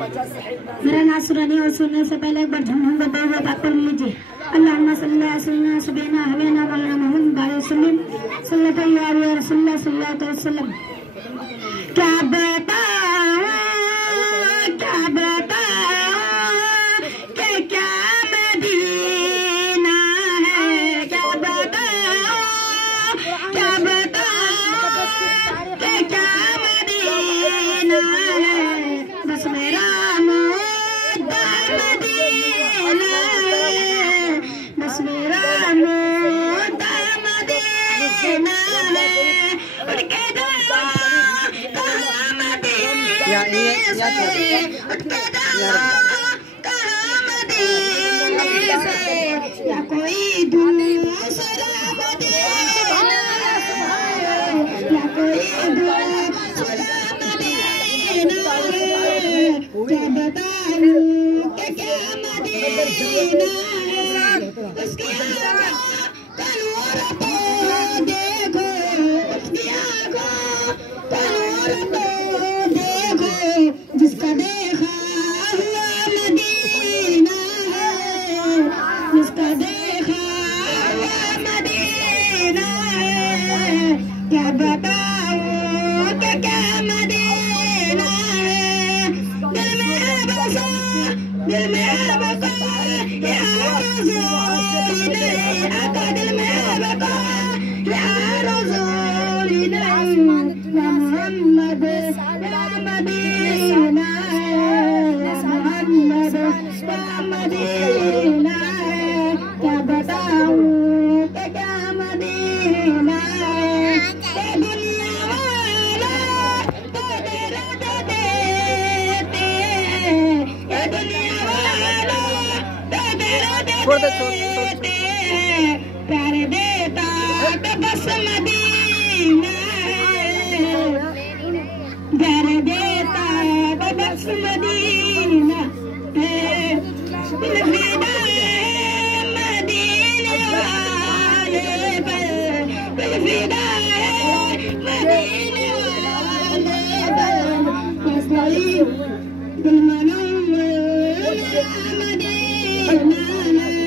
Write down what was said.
मेरा नाम सुनाने और सुनने से पहले एक बार झुमझुम का दो बात पढ़ लीजिए। अल्लाहुम्मा सल्ली अला सय्यिदना सबिना हबीना मौलाना मोहम्मद सल्लल्लाहु अलैहि वसल्लम। क्या बताऊं कि क्या मदीना है, क्या बताऊं कि क्या मदीना है। बस मेरा मुद्दा मदीना है, बस मेरा मुद्दा मदीना है। उठ के जाओ कहाँ मदीने से, उठ के जाओ कहाँ मदीने से, या कोई दूसरा मदीना है, या कोई दूसरा मदीना है। क्या बताऊं कि क्या मदीना है, उसकी आँखों का नूर तो देखो, उसकी आँखों का नूर तो देखो, जिसका देखा हुआ मदीना है, जिसका देखा हुआ मदीना है। क्या बताऊं कि क्या मदीना है। दिल में है बसा, दिल में है बसा, या रसूल नहीं आका, दिल में है बसा, या रसूल नहीं, या मोहम्मद या मदीना है, या मोहम्मद या मदीना है। क्या बताऊं कि क्या मदीना है। ये दुनिया वाला तो तेरा तो देते, ये दुनिया वाला तो तेरा तो देते, प्यार देता तो बस मदीना है, प्यार देता तो बस मदीना है। दिल फिदा है मदीने वाले पर, दिल फिदा है मदीने वाले पर, इसलिए दिल मनाऊं मेरा मदीना है।